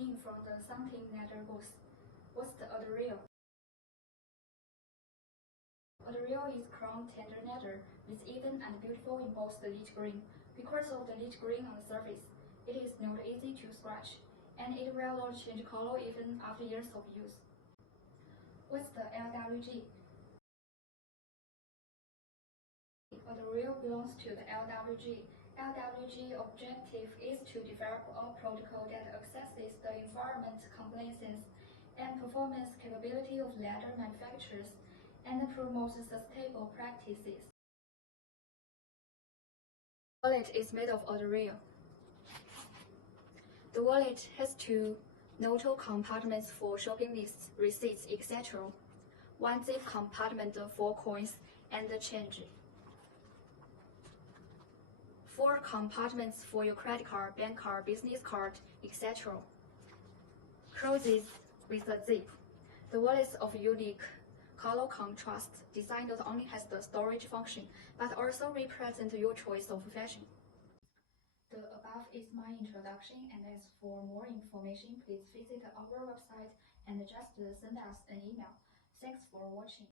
thing from the something leather booth. What's the Adria? Adria is chrome tender leather with even and beautiful embossed litchi green. Because of the litchi green on the surface, it is not easy to scratch, and it will not change color even after years of use. What's the LWG? Adria belongs to the LWG. LWG objective is to develop a protocol that assesses the environment compliance and performance capability of leather manufacturers and promotes sustainable practices. The wallet is made of Adria. The wallet has two noto compartments for shopping lists, receipts, etc. One zip compartment for coins and change. 4 compartments for your credit card, bank card, business card, etc. Closes with a zip. The wallet is of unique color contrast. Design not only has the storage function, but also represents your choice of fashion. The above is my introduction, and as for more information, please visit our website and just send us an email. Thanks for watching.